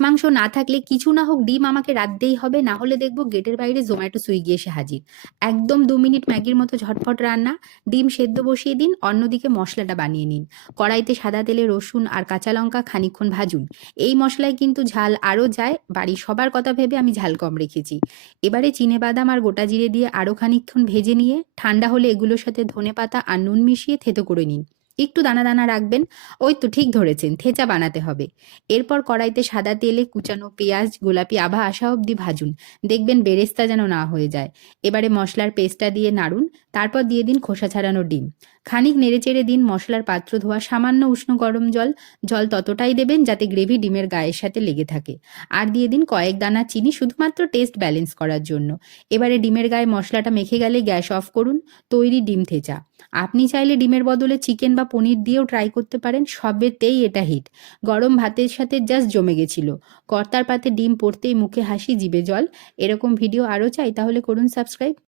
মাছ-মাংস না থাকলে কিছু না হোক ডিম আমাকে রাঁধতেই হবে, না হলে দেখব গেটের বাইরে জোম্যাটো সুইগি এসে হাজির। একদম ২ মিনিট ম্যাগির মতো ঝটফট রান্না। ডিম সেদ্ধ বসিয়ে দিন, অন্যদিকে মসলাটা বানিয়ে নিন। কড়াইতে সাদা তেলে রসুন আর কাঁচা লঙ্কা খানিকক্ষণ ভাজুন। এই মসলায় কিন্তু ঝাল আরও যায়, বাড়ির সবার কথা ভেবে আমি ঝাল কম রেখেছি। এবারে চিনেবাদাম আর গোটা জিরে দিয়ে আরও খানিকক্ষণ ভেজে নিয়ে ঠান্ডা হলে এগুলোর সাথে ধনেপাতা আর নুন মিশিয়ে থেতো করে নিন। একটু দানা দানা রাখবেন। ওই তো ঠিক ধরেছেন, থেঁচা বানাতে হবে। এরপর কড়াইতে সাদা তেলে কুচানো পেঁয়াজ গোলাপি আভা আসা অবধি ভাজুন। দেখবেন বেরেস্তা যেন না হয়ে যায়। এবারে মশলার পেস্টটা দিয়ে নাড়ুন। তারপর দিয়ে দিন খোসা ছাড়ানো ডিম। খানিক নেড়েচেড়ে দিন মশলার পাত্র ধোয়া সামান্য উষ্ণ গরম জল। জল ততটাই দেবেন যাতে গ্রেভি ডিমের গায়ের সাথে লেগে থাকে। আর দিয়ে দিন কয়েক দানা চিনি, শুধুমাত্র টেস্ট ব্যালেন্স করার জন্য। এবারে ডিমের গায়ে মশলাটা মেখে গেলে গ্যাস অফ করুন। তৈরি ডিম থেঁচা। আপনি চাইলে ডিমের বদলে চিকেন বা পনির দিয়েও ট্রাই করতে পারেন, সবেতেই এটা হিট। গরম ভাতের সাথে জাস্ট জমে গেছিল। কর্তার পাতে ডিম পড়তেই মুখে হাসি, জিভে জল। এরকম ভিডিও আরও চাই? তাহলে করুন সাবস্ক্রাইব।